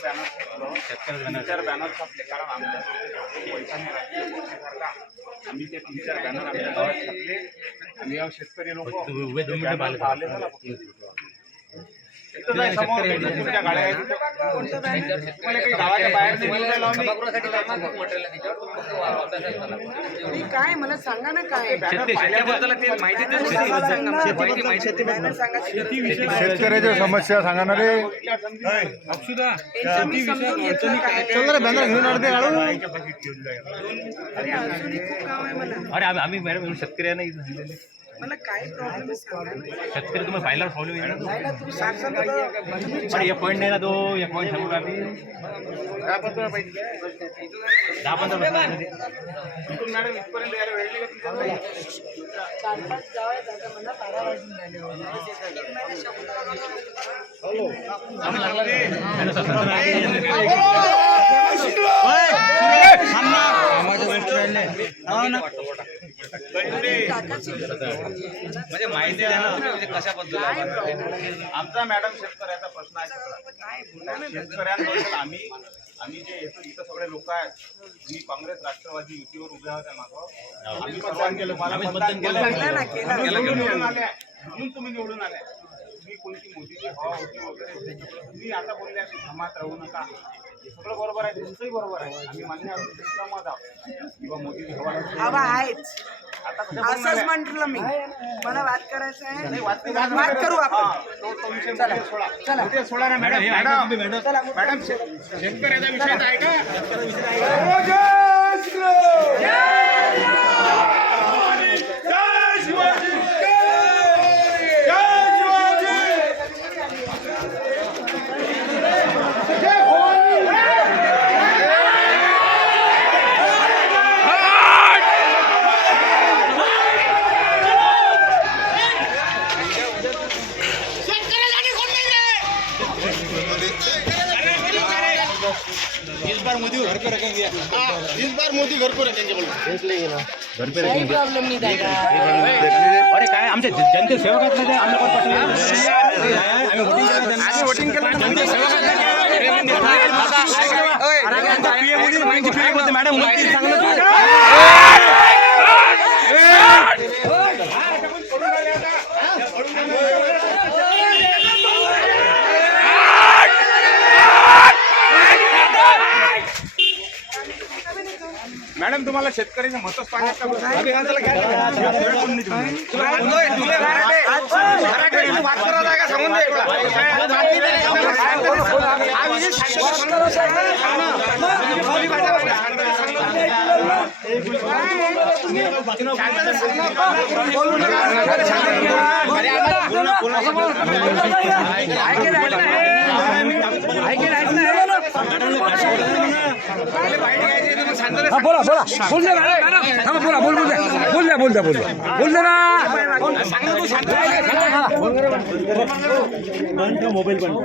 तीन चार बॅनर छापले कारण आमच्या पैसा नाही राहत. आम्ही ते तीन चार बॅनर आमच्या गावात छापले आणि या शेतकरी लोक काय मला सांगा ना काय शेतकऱ्याच्या समस्या सांगा ना रे बॅनर घेऊन अरे अजूनही खूप काम आहे मला अरे आम्ही मॅडम शेतकरी आहे ना इथं झालेले. मला काय प्रॉब्लेम. शेतकरी तुम्ही पाहिला फॉलो येईल ना तो. नाही ना, तुम्ही सांगशाल तर अरे एक पॉईंट नाही ना तो एक पॉईंट सांगू का आम्ही दहा पंधरा मिनिट. मॅडम इथपर्यंत यायला वेळ नाही का तुमच्याकडे? चार पाच गाव आहेत आता मला बारा वाजून झाले म्हणजे माहिती द्या ना म्हणजे कशाबद्दल आमचा मॅडम शेतकऱ्याचा प्रश्न आहे. शेतकऱ्यांबद्दल आम्ही आम्ही जे येतो इथं सगळे लोक आहेत मी काँग्रेस राष्ट्रवादी युतीवर उभे होते मागं. आम्ही सर्वांनी तुम्हाला मतदान केलं. केलं. ना, केलं. तुम्ही निवडून आले म्हणून तुम्ही निवडून आले तुम्ही कोणती मोदीची हवा होती वगैरे तुम्ही आता बोलले की धमात राहू नका. हे सगळं बरोबर आहे तुमचंही बरोबर आहे. आम्ही मान्य आहोत आहोत. किंवा मोदीची हवा नाही. हवा आहेच. असंच आहे? म्हटलं मी. मला वाद करायचा आहे. वाद नाही वाद करणार. वाद करू हा, आपण तो- तो विषयमध्ये सोडा. मध्ये सोडा ना मॅडम हे ऐका तुम्ही, मॅडम. मॅडम मॅडम शे- शेतकऱ्याचा विषय आहे का काही प्रॉब्लेम नाही दादा अरे काय आमच्या जनते सेवक आहेत ना ते, आम्हाला voting केलं. जनते सेवक आहेत ना ते. अरे आमच्या PM मोदी माहिती PM बोलते, मॅडम मोदी चांगलं तू. मॅडम तुम्हाला शेतकऱ्याचे मतच पाहिजे हा बोला बोला बोल मॅडम थांबा बोला बोल बोल बोल द्या बोल द्या बोल द्या बोल द्या ना मोबाईल बंद मोबाईल बंद